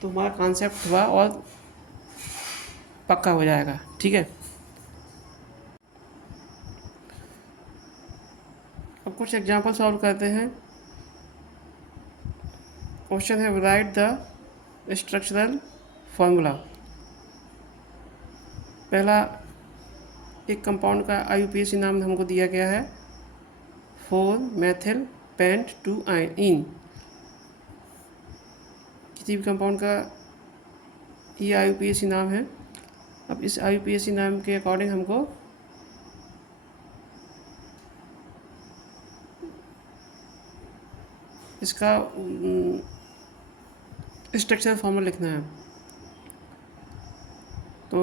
तो हमारा कॉन्सेप्ट हुआ और पक्का हो जाएगा। ठीक है, अब कुछ एग्जाम्पल सॉल्व करते हैं। क्वेश्चन है राइट द स्ट्रक्चरल फार्मूला। पहला एक कंपाउंड का IUPAC नाम हमको दिया गया है 4-मेथिल पेंट 2-इन। किसी भी कंपाउंड का ये IUPAC नाम है। अब इस IUPAC नाम के अकॉर्डिंग हमको इसका स्ट्रक्चरल फार्मूला लिखना है। तो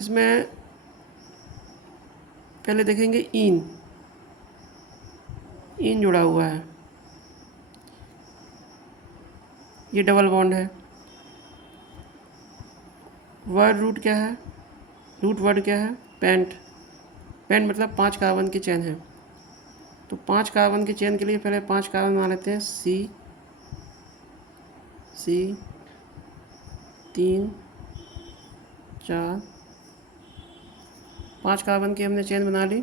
इसमें पहले देखेंगे इन जुड़ा हुआ है, ये डबल बॉन्ड है। वर्ड रूट क्या है, रूट वर्ड क्या है, पेंट। पेंट मतलब 5 कार्बन की चेन है। तो 5 कार्बन की चेन के लिए पहले 5 कार्बन बना लेते हैं, C 3 4 5 कार्बन की हमने चेन बना ली।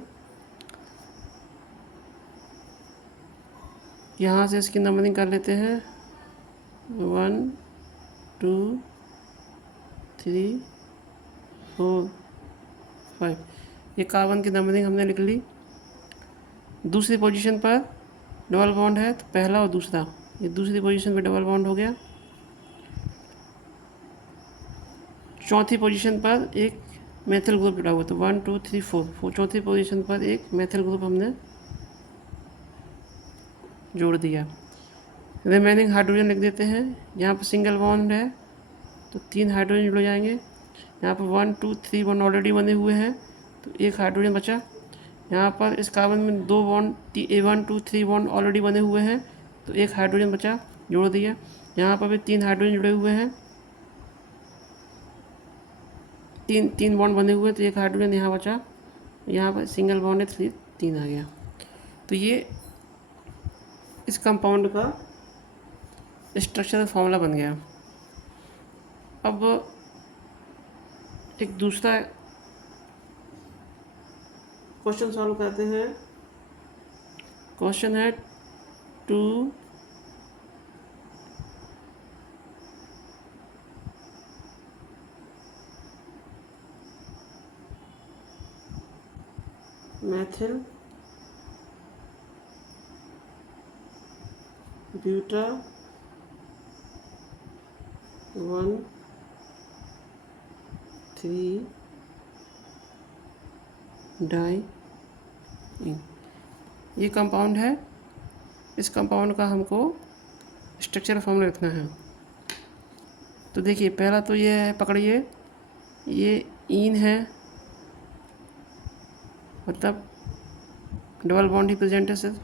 यहाँ से इसकी नंबरिंग कर लेते हैं 1 2 3 4 5। ये कार्बन की नंबरिंग हमने लिख ली। दूसरी पोजीशन पर डबल बॉन्ड है तो पहला और दूसरा, ये दूसरी पोजीशन पे डबल बॉन्ड हो गया। चौथी पोजीशन पर एक मेथिल ग्रुप जुड़ा हुआ, तो 1 2 3 4, चौथी पोजीशन पर एक मेथिल ग्रुप हमने जोड़ दिया। रिमेनिंग हाइड्रोजन लिख देते हैं। यहाँ पर सिंगल बॉन्ड है तो 3 हाइड्रोजन जुड़ जाएंगे। यहाँ पर 1 2 3 बॉन्ड ऑलरेडी बने हुए हैं, तो एक हाइड्रोजन बचा। यहाँ पर इस कार्बन में 2 बॉन्ड 1 2 3 बॉन्ड ऑलरेडी बने हुए हैं, तो एक हाइड्रोजन बचा, जोड़ दिया। यहाँ पर भी 3 हाइड्रोजन जुड़े हुए हैं, तीन बॉन्ड बने हुए हैं, तो एक हाइड्रोजन यहाँ बचा। यहाँ पर सिंगल बॉन्ड है, 3 आ गया। तो ये इस कंपाउंड का स्ट्रक्चरल फॉर्मूला बन गया। अब एक दूसरा क्वेश्चन सॉल्व करते हैं। क्वेश्चन है 2 methyl buta 1 3 डाई। ये कंपाउंड है, इस कंपाउंड का हमको स्ट्रक्चरल फॉर्मूला लिखना है। तो देखिए पहला तो ये है, पकड़िए, ये ईन है, मतलब डबल बॉन्ड ही प्रेजेंट है सिर्फ,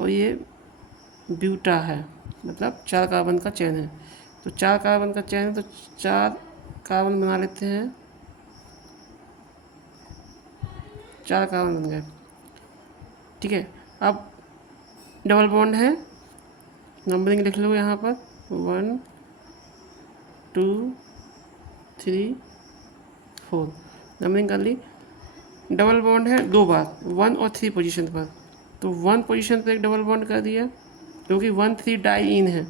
और ये ब्यूटा है, मतलब 4 कार्बन का चेन है। तो 4 कार्बन का चेन है, तो 4 कार्बन बना लेते हैं, 4 कार्बन बन गए। ठीक है, अब डबल बॉन्ड है, नंबरिंग लिख लो यहाँ पर 1 2 3 4, नंबरिंग कर ली। डबल बॉन्ड है 2 बार, 1 और 3 पोजीशन पर, तो 1 पोजीशन पर एक डबल बॉन्ड कर दिया, क्योंकि 1 3 डाई इन है,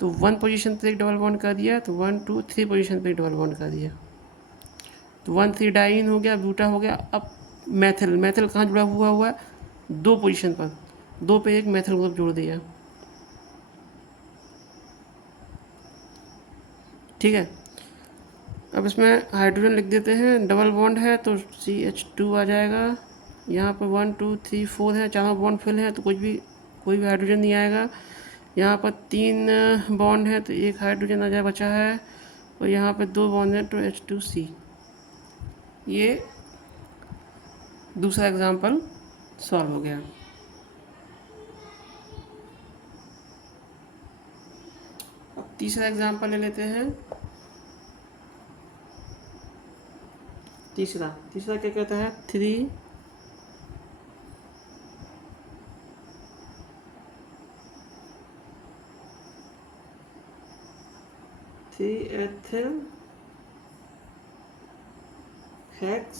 तो 1 पोजीशन पर एक डबल बॉन्ड कर दिया, तो 1 2 3 पोजीशन पर एक डबल बॉन्ड कर दिया, तो 1 3 डाई इन हो गया, ब्यूटा हो गया। अब मैथिल कहाँ जुड़ा हुआ है, 2 पोजीशन पर, 2 पे एक मैथिल ग्रुप जोड़ दिया। ठीक है, अब इसमें हाइड्रोजन लिख देते हैं, डबल बॉन्ड है तो CH2 आ जाएगा। यहाँ पर 1 2 3 4 है, चारों बॉन्ड फिल है, तो कोई भी हाइड्रोजन नहीं आएगा। यहाँ पर 3 बॉन्ड है, तो एक हाइड्रोजन आ जाए, बचा है, और यहाँ पर 2 बॉन्ड है, तो H2C। ये दूसरा एग्जाम्पल सॉल्व हो गया। अब तीसरा एग्जाम्पल ले लेते हैं। तीसरा क्या कहता है, 3 एथिल हेक्स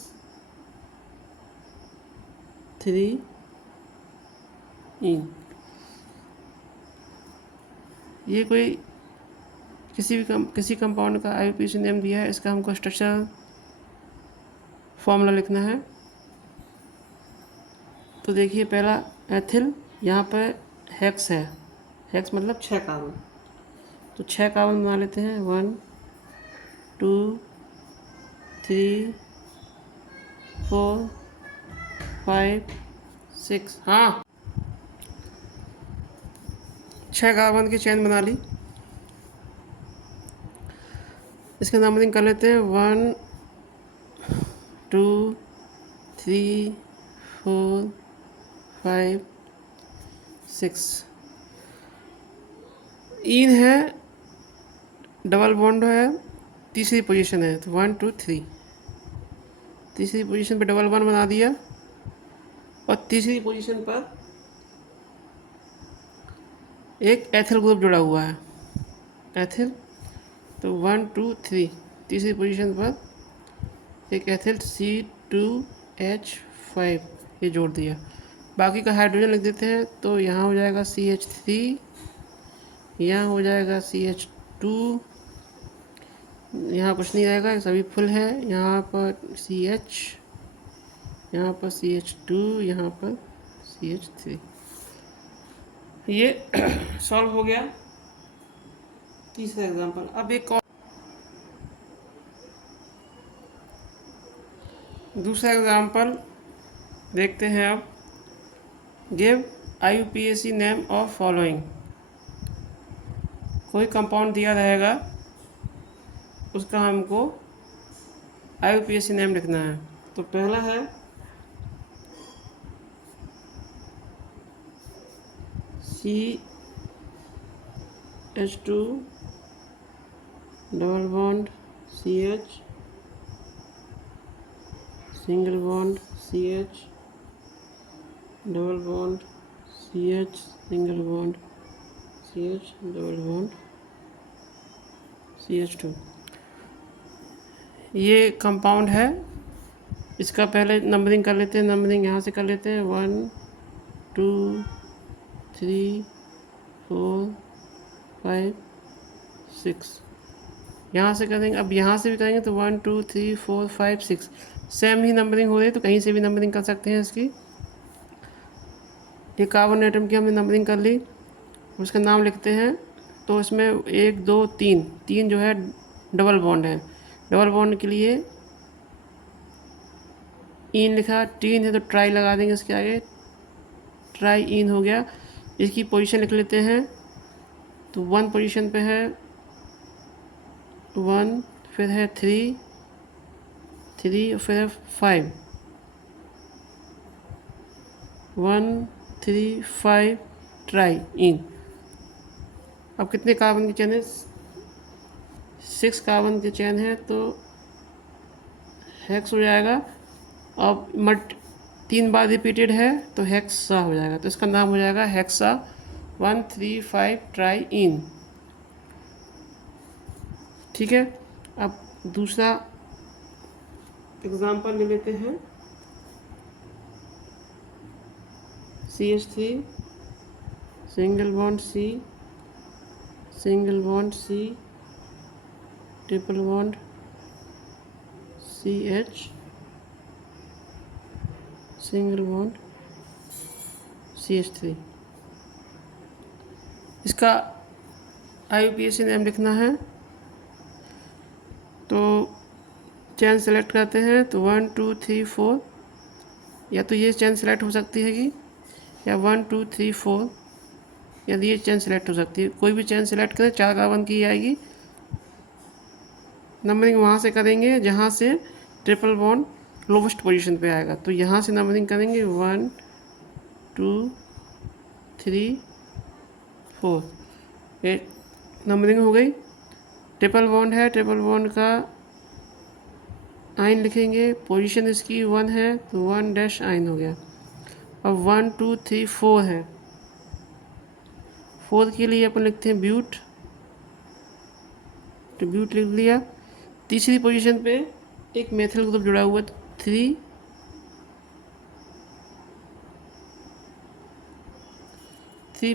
3 इन। ये कोई किसी कंपाउंड का IUPAC नेम दिया है, इसका हमको स्ट्रक्चर फॉर्मूला लिखना है। तो देखिए पहला एथिल, यहाँ पर हेक्स है, हेक्स मतलब 6 कार्बन, तो 6 कार्बन बना लेते हैं, 1 2 3 4 5 6, हाँ 6 कार्बन की चेन बना ली। इसका नंबरिंग कर लेते हैं, 1 2 3 4 5 6। इन है, डबल बॉन्ड है, तीसरी पोजीशन है, तो 1 2 3, तीसरी पोजीशन पे डबल बॉन्ड बना दिया, और तीसरी पोजीशन पर एक एथिल ग्रुप जुड़ा हुआ है, एथिल, तो 1 2 3, तीसरी पोजीशन पर एक एथिल C2H5, ये जोड़ दिया। बाकी का हाइड्रोजन लिख देते हैं, तो यहाँ हो जाएगा CH3, यहाँ हो जाएगा CH2, यहाँ कुछ नहीं रहेगा, सभी फुल है। यहाँ पर CH, यहाँ पर CH2, यहाँ पर CH3। ये सॉल्व हो गया तीसरा एग्जाम्पल। अब एक और दूसरा एग्जाम्पल देखते हैं। अब give IUPAC name of following. कोई कंपाउंड दिया रहेगा, उसका हमको IUPAC नेम लिखना है। तो पहला है CH2 double bond CH single bond CH double bond CH single bond CH double bond CH2। ये कंपाउंड है। इसका पहले नंबरिंग कर लेते हैं। नंबरिंग यहाँ से कर लेते हैं 1 2 3 4 5 6। यहाँ से करेंगे। अब यहाँ से भी करेंगे तो 1 2 3 4 5 6 सेम ही नंबरिंग हो रही है, तो कहीं से भी नंबरिंग कर सकते हैं इसकी। ये कार्बन एटम की हमने नंबरिंग कर ली, उसका नाम लिखते हैं। तो इसमें 1 2 3 3 जो है डबल बॉन्ड है। डबल बॉन्ड के लिए इन लिखा, टीन है तो ट्राई लगा देंगे इसके आगे, ट्राई इन हो गया। इसकी पोजीशन लिख लेते हैं। तो 1 पोजीशन पे है 1, फिर है 3 और फिर है 5 1 3 5 ट्राई इन। अब कितने कार्बन की चेन है? 6 कार्बन की चेन है, तो हेक्स हो जाएगा। अब 3 बार रिपीटेड है तो हेक्सा हो जाएगा, तो इसका नाम हो जाएगा हेक्सा 1 3 5 ट्राई इन। ठीक है। अब दूसरा एग्जाम्पल ले लेते हैं। CH3 single bond C single bond C triple bond CH single bond CH3। इसका IUPAC नेम लिखना है। तो चेन सेलेक्ट करते हैं, तो 1 2 3 4, या तो ये चेन सेलेक्ट हो सकती है कि, या 1 2 3 4, यदि ये चेन सेलेक्ट हो सकती है। कोई भी चेन सेलेक्ट करें 4 कार्बन की आएगी। नंबरिंग वहाँ से करेंगे जहाँ से ट्रिपल बॉन्ड लोवेस्ट पोजीशन पे आएगा, तो यहाँ से नंबरिंग करेंगे 1 2 3 4। ये नंबरिंग हो गई। ट्रिपल बॉन्ड है, ट्रिपल बॉन्ड का आइन लिखेंगे। पोजीशन इसकी 1 है तो 1 डैश आइन हो गया। अब 1 2 3 4 है। 4 के लिए अपन लिखते हैं ब्यूट, तो ब्यूट लिख लिया। तीसरी पोजीशन पे एक मेथिल ग्रुप जुड़ा हुआ है, 3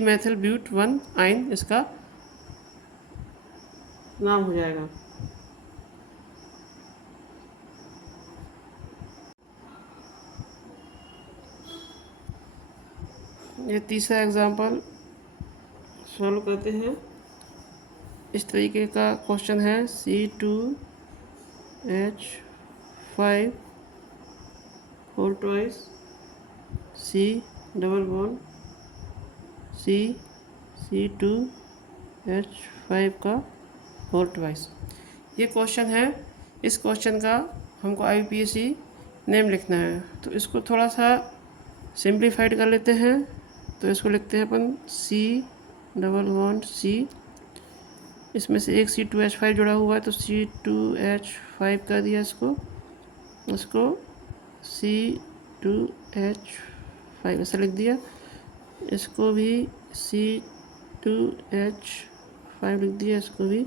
मेथिल ब्यूट 1 आइन, इसका नाम हो जाएगा। ये तीसरा एग्जांपल सॉल्व करते हैं। इस तरीके का क्वेश्चन है। C2H5 4 twice C double bond C2H5 का 4 ट्वाइस। ये क्वेश्चन है। इस क्वेश्चन का हमको IUPAC नेम लिखना है। तो इसको थोड़ा सा सिंप्लीफाइड कर लेते हैं। तो इसको लिखते हैं अपन C डबल बॉन्ड C, इसमें से एक C2H5 जुड़ा हुआ है तो C2H5 कर दिया इसको C2H5 ऐसा लिख दिया। इसको भी C2H5 लिख दिया, इसको भी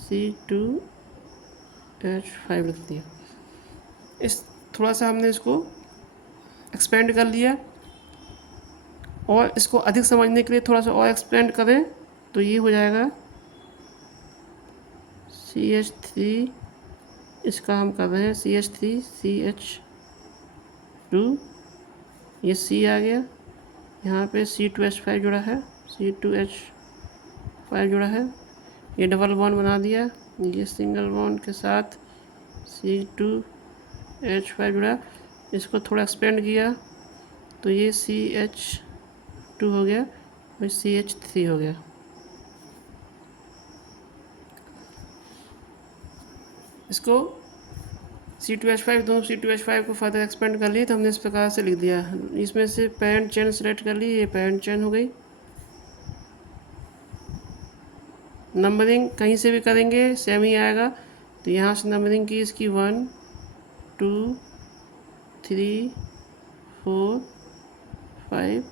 C2H5 लिख दिया। इस थोड़ा सा हमने इसको एक्सपेंड कर लिया, और इसको अधिक समझने के लिए थोड़ा सा और एक्सपेंड करें तो ये हो जाएगा CH3। इसका हम कर रहे हैं CH3 CH2, ये C आ गया। यहाँ पे C2H5 जुड़ा है, C2H5 जुड़ा है, ये डबल बॉन्ड बना दिया। ये सिंगल बॉन्ड के साथ C2H5 जुड़ा, इसको थोड़ा एक्सपेंड किया तो ये CH2 हो गया और CH3 हो गया। इसको C2H5 दोनों C2H5 को फर्दर एक्सपेंड कर लिए तो हमने इस प्रकार से लिख दिया। इसमें से पेरेंट चेन सेलेक्ट कर ली, ये पेरेंट चेन हो गई। नंबरिंग कहीं से भी करेंगे सेम ही आएगा, तो यहाँ से नंबरिंग की इसकी 1 2 3 4 5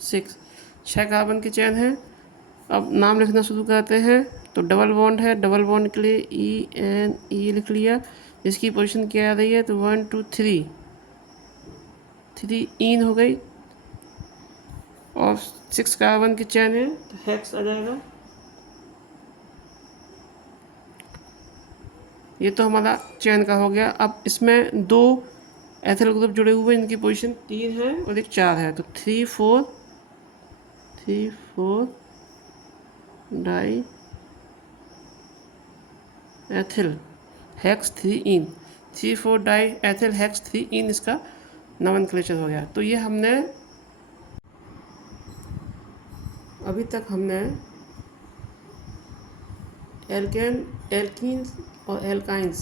6 6 कार्बन की चेन है। अब नाम लिखना शुरू करते हैं। तो डबल बॉन्ड है, डबल बॉन्ड के लिए E लिख लिया। इसकी पोजीशन क्या आ रही है, तो 1 2 3 इन हो गई। और 6 कार्बन की चेन है तो हेक्स आ जाएगा। ये तो हमारा चेन का हो गया। अब इसमें 2 एथिल ग्रुप जुड़े हुए हैं, इनकी पोजीशन 3 है और एक 4 है, तो 3 4 डाई एथिल हेक्स 3 इन 3 4 डाई एथिल हेक्स 3 इन इसका नोमेनक्लेचर हो गया। तो ये हमने अभी तक हमने एल्कीन और एल्काइंस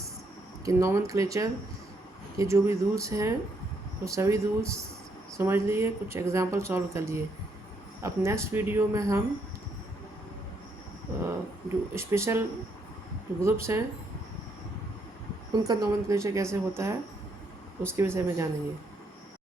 के नोमेनक्लेचर के जो भी रूल्स हैं वो सभी रूल्स समझ लिए, कुछ एग्जांपल सॉल्व कर लिए। अब नेक्स्ट वीडियो में हम जो स्पेशल ग्रुप्स हैं उनका नोमेनक्लेचर कैसे होता है उसके विषय में जानेंगे।